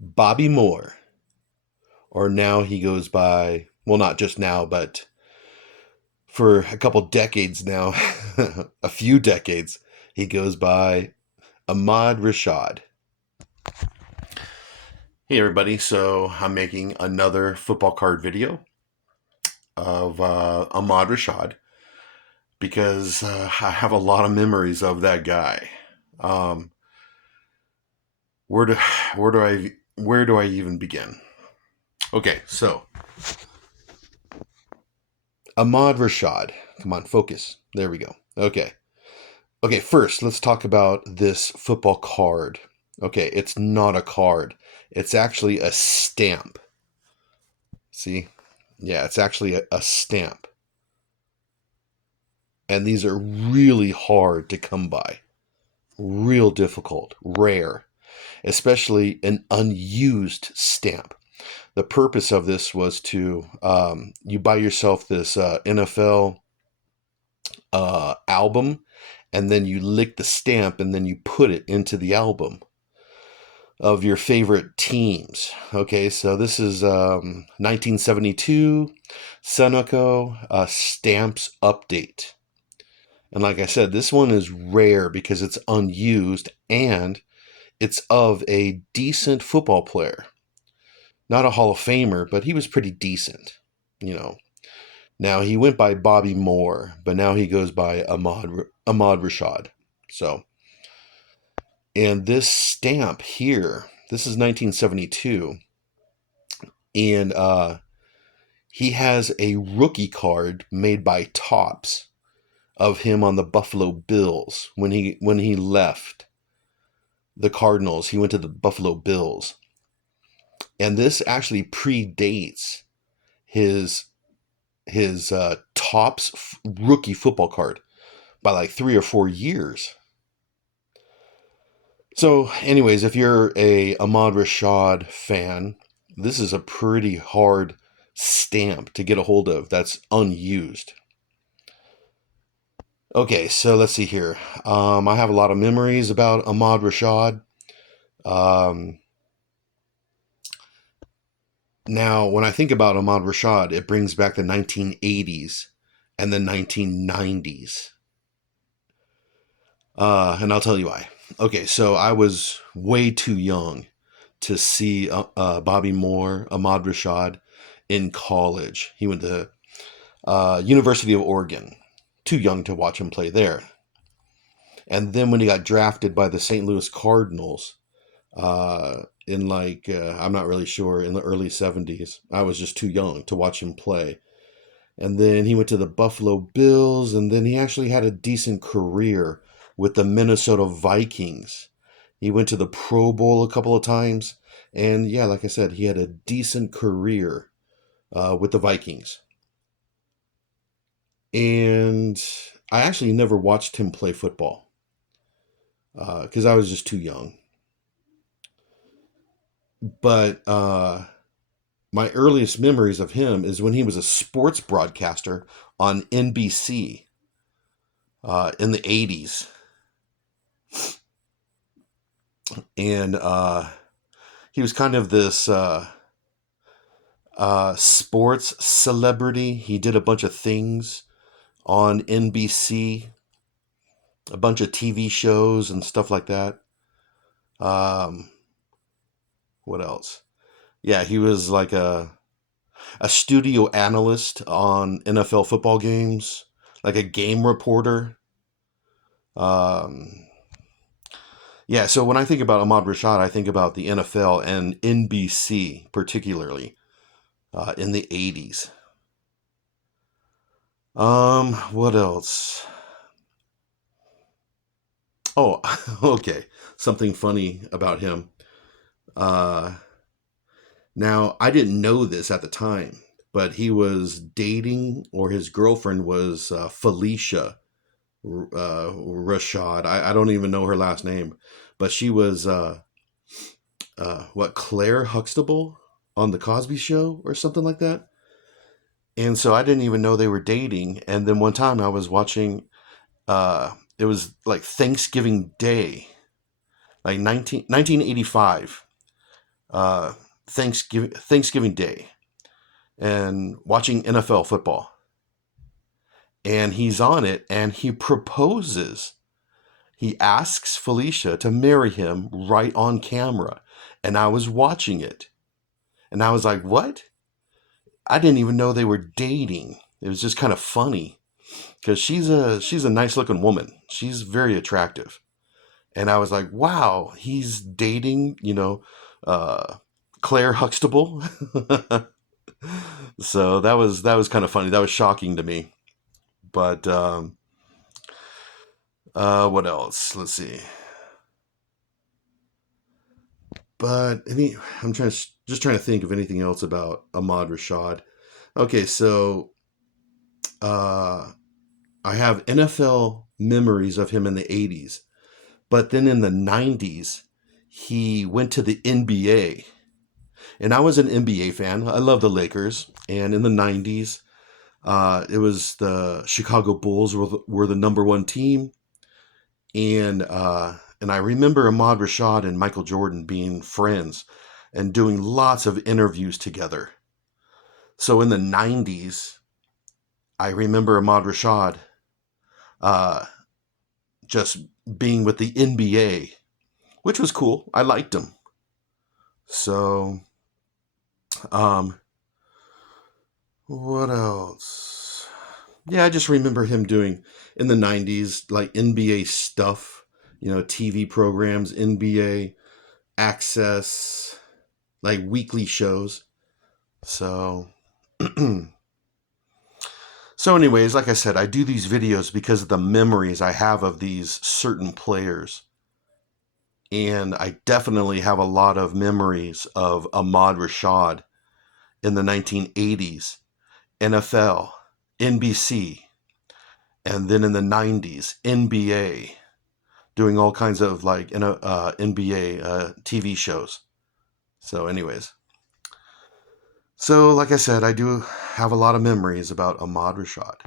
Bobby Moore, or now he goes by, well, not just now, but for a couple decades now, a few decades, he goes by Ahmad Rashad. Hey everybody, so I'm making another football card video of Ahmad Rashad because I have a lot of memories of that guy. Um, where do where do I even begin? Okay, so Ahmad Rashad. Come on, focus. There we go. Okay. Okay, first, let's talk about this football card. Okay, it's not a card. It's actually a stamp. See? Yeah, it's actually a stamp. And these are really hard to come by. Real difficult, rare, especially an unused stamp. The purpose of this was to, you buy yourself this NFL album, and then you lick the stamp and then you put it into the album of your favorite teams. Okay, so this is 1972 Sunoco stamps update. And like I said, this one is rare because it's unused and it's of a decent football player. Not a Hall of Famer, but he was pretty decent, you know. Now he went by Bobby Moore, but now he goes by Ahmad Rashad. So, and this stamp here, this is 1972, and he has a rookie card made by Topps of him on the Buffalo Bills when he left the Cardinals. He went to the Buffalo Bills, and this actually predates his Topps rookie football card by like 3 or 4 years. So, anyways, if you're a Ahmad Rashad fan, this is a pretty hard stamp to get a hold of that's unused. Okay, so let's see here. I have a lot of memories about Ahmad Rashad. Um, Now, when I think about Ahmad Rashad, it brings back the 1980s and the 1990s. And I'll tell you why. Okay, so I was way too young to see Bobby Moore, Ahmad Rashad in college. He went to University of Oregon. Too young to watch him play there. And then when he got drafted by the St. Louis Cardinals in I'm not really sure, in the early 70s, I was just too young to watch him play. And then he went to the Buffalo Bills, and then he actually had a decent career with the Minnesota Vikings. He went to the Pro Bowl a couple of times, and yeah, like I said, he had a decent career with the Vikings. And I actually never watched him play football because I was just too young. But my earliest memories of him is when he was a sports broadcaster on NBC in the 80s. And he was kind of this sports celebrity. He did a bunch of things on NBC, a bunch of TV shows and stuff like that. Um, what else? Yeah, he was like a studio analyst on NFL football games, like a game reporter. Um, yeah, so when I think about Ahmad Rashad, I think about the NFL and NBC particularly in the 80s. What else? Oh, okay. Something funny about him. Uh, Now, I didn't know this at the time, but he was dating, or his girlfriend was Felicia Rashad. I don't even know her last name, but she was Claire Huxtable on the Cosby Show or something like that. And so I didn't even know they were dating. And then one time I was watching. It was like Thanksgiving Day, like 1985. uh, Thanksgiving Day and watching NFL football. And he's on it and he proposes. He asks Felicia to marry him right on camera. And I was watching it. And I was like, what? I didn't even know they were dating. It was just kind of funny because she's a nice looking woman. She's very attractive. And I was like, wow, he's dating, uh, Claire Huxtable. So that was kind of funny. That was shocking to me. But what else? Let's see. But I'm just trying to think of anything else about Ahmad Rashad. Okay, so uh, I have NFL memories of him in the 80s, but then in the 90s, he went to the NBA. And I was an NBA fan. I love the Lakers. And in the 90s, it was the Chicago Bulls were the number one team. And I remember Ahmad Rashad and Michael Jordan being friends and doing lots of interviews together. So in the 90s, I remember Ahmad Rashad uh, just being with the NBA, which was cool. I liked him. So, um, what else? Yeah, I just remember him doing in the 90s like NBA stuff, TV programs, NBA Access, like weekly shows. So, so anyways, like I said, I do these videos because of the memories I have of these certain players. And I definitely have a lot of memories of Ahmad Rashad in the 1980s, NFL, NBC, and then in the 90s, NBA, doing all kinds of like NBA TV shows. So, anyways, so like I said, I do have a lot of memories about Ahmad Rashad.